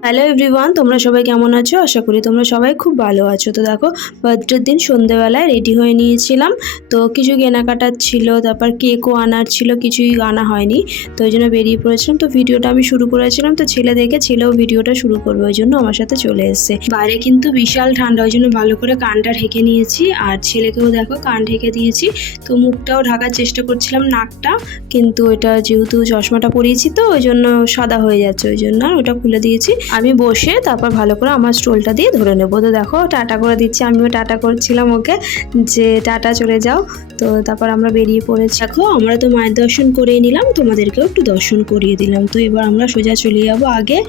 Hello everyone তোমরা সবাই কেমন আছো? আশা করি তোমরা সবাই খুব ভালো আছো। তো দেখো বার্থডের দিন সন্ধেবেলায় রেডি হয়ে নিয়েছিলাম। তো কিছু কেনাকাটার ছিল, তারপর কেকও আনার ছিল, কিছুই আনা হয়নি। তো ওই জন্য বেরিয়ে পড়েছিলাম। তো ভিডিওটা আমি শুরু করেছিলাম। তো ছেলে দেখে ছেলেও ভিডিওটা শুরু করবে, ওই জন্য আমার সাথে চলে এসছে। বাইরে কিন্তু বিশাল ঠান্ডা, ওই জন্য ভালো করে কানটা ঢেকে নিয়েছি। আর ছেলেকেও দেখো, কান ঢেকে দিয়েছি। তো মুখটাও ঢাকার চেষ্টা করছিলাম নাকটা, কিন্তু এটা যেহেতু চশমাটা পরিয়েছি তো, ওই জন্য সাদা হয়ে যাচ্ছে, ওই জন্য ওটা খুলে দিয়েছি। আমি বসে তারপর ভালো করে আমার স্টোলটা দিয়ে ধরে নেব। তো দেখো, টাটা করে দিচ্ছি। আমিও টাটা করছিলাম ওকে যে, টাটা চলে যাও। তো তারপর আমরা বেরিয়ে পড়েছি। দেখো, আমরা তো মায়ের দর্শন করেই নিলাম, তোমাদেরকেও একটু দর্শন করিয়ে দিলাম। তো এবার আমরা সোজা চলে যাব আগে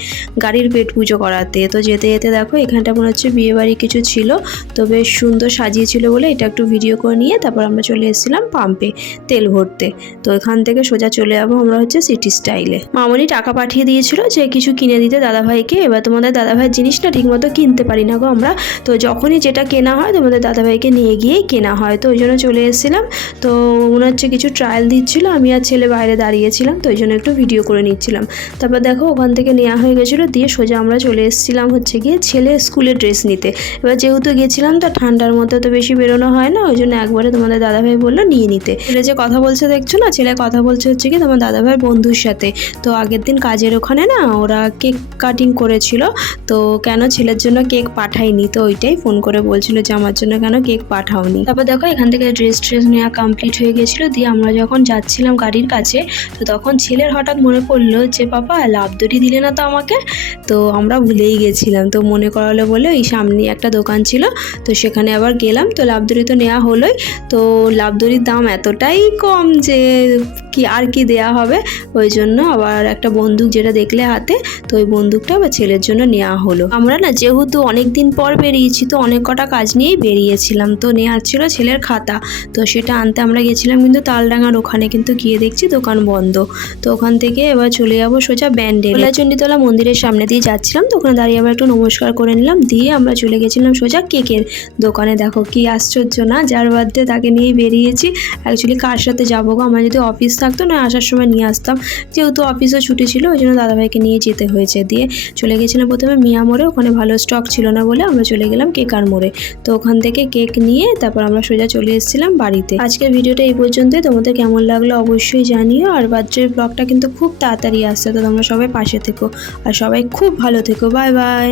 গাড়ির পেট পুজো করাতে। তো যেতে যেতে দেখো, এখানটা মনে হচ্ছে বিয়ে বাড়ি কিছু ছিল। তো বেশ সুন্দর সাজিয়েছিল বলে এটা একটু ভিডিও করে নিয়ে তারপর আমরা চলে এসেছিলাম পাম্পে তেল ভরতে। তো এখান থেকে সোজা চলে যাব আমরা হচ্ছে সিটি স্টাইলে মামনি টাকা পাঠিয়ে দিয়েছিল যে, কিছু কিনে দিতে। দাদাভাইকে এবার তোমাদের দাদাভাইয়ের জিনিসটা ঠিকমতো কিনতে পারি না গো আমরা। তো যখনই যেটা কেনা হয় তোমাদের দাদাভাইকে নিয়ে গিয়েই কেনা হয়। তো ওই জন্য চলে এসেছিলাম। তো মনে হচ্ছে কিছু ট্রায়াল দিচ্ছিল। আমি আর ছেলে বাইরে দাঁড়িয়েছিলাম। তো ওই জন্য একটু ভিডিও করে নিচ্ছিলাম। তারপর দেখো ওখান থেকে নেওয়া হয়ে গেছিল। দিয়ে সোজা আমরা চলে এসেছিলাম হচ্ছে গিয়ে ছেলে স্কুলের ড্রেস নিতে। এবার যেহেতু গেছিলাম, তো ঠান্ডার মধ্যে তো বেশি বেরোনো হয় না। ওই জন্য একবারে তোমাদের দাদাভাই বলল নিয়ে নিতে। ছেলে যে কথা বলছে দেখছ না? ছেলে কথা বলছে হচ্ছে কি তোমার দাদাভাইয়ের বন্ধুর সাথে। তো আগের দিন কাজের ওখানে না ওরা কেক কাটিং করেছিল। তো কেন ছেলের জন্য কেক পাঠাইনি তো ওইটাই ফোন করে বলছিল যে আমার জন্য কেন কেক পাঠাওনি। তারপর দেখো, এখান থেকে ড্রেস ট্রেস নেওয়া কমপ্লিট হয়ে গেছিল। দিয়ে আমরা যখন যাচ্ছিলাম গাড়ির কাছে, তো তখন ছেলের হঠাৎ মনে পড়ল যে, পাপা, লাভ দড়ি দিলে না তো আমাকে? তো আমরা ভুলেই গেছিলাম। তো মনে করালো বলে ওই সামনে একটা দোকান ছিল, তো সেখানে আবার গেলাম। তো লাভ দড়ি তো নেওয়া হলোই। তো লাভ দড়ির দাম এতটাই কম যে, কি আর কি দেয়া হবে? ওই জন্য আবার একটা বন্দুক যেটা দেখলে হাতে, তো ওই বন্দুকটা আবার ছেলের জন্য নেওয়া হলো। আমরা না যেহেতু অনেক দিন পর বেরিয়েছি, তো অনেক কটা কাজ নিয়েই বেরিয়েছিলাম। তো নেওয়ার ছিল ছেলের খাতা। তো সেটা আনতে আমরা গেছিলাম কিন্তু তালডাঙ্গার ওখানে কিন্তু গিয়ে দেখছি দোকান বন্ধ। তো ওখান থেকে এবার চলে যাব সোজা ব্যান্ডে চণ্ডীতলা মন্দিরের সামনে দিয়ে যাচ্ছিলাম। তো ওখানে দাঁড়িয়ে আমরা একটু নমস্কার করে নিলাম। দিয়ে আমরা চলে গেছিলাম সোজা কেকের দোকানে। দেখো কি আশ্চর্য না? যার বাদে তাকে নিয়ে বেরিয়েছি। অ্যাকচুয়ালি কার সাথে যাব গো? আমার যদি অফিস থাকতো না, আসার সময় নিয়ে আসতাম। যেহেতু অফিসও ছুটি ছিল, ওই জন্য দাদাভাইকে নিয়ে যেতে হয়েছে। দিয়ে চলে গেছিলাম প্রথমে। মিয়া মোড়ে, ওখানে ভালো স্টক ছিল না বলে আমরা চলে গেলাম কেকার মোড়ে। তো ওখান থেকে কেক নিয়ে তারপর আমরা সোজা চলে এসেছিলাম বাড়িতে। আজকের ভিডিওটা এই পর্যন্তই। তোমাদের কেমন লাগল অবশ্যই জানিও। আর বাচ্চার ব্লগটা কিন্তু খুব তাড়াতাড়ি আসছে, তো তোমরা সবাই পাশে থেকো। আর সবাই খুব ভালো থেকো। Bye bye.